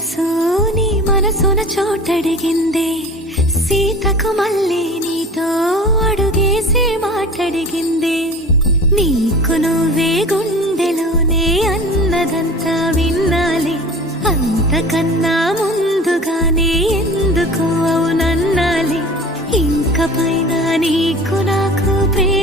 మనసు నీ మనసున చోటడిగిందే, సీతకు మళ్ళీ నీతో అడుగేసి మాటడిగిందే. నీకు నువ్వే గుండెలోనే అన్నదంతా విన్నాలే, అంతకన్నా ముందుగానే ఎందుకు అవునన్నాలే. ఇంక పైన నీకు నాకు ప్రేమ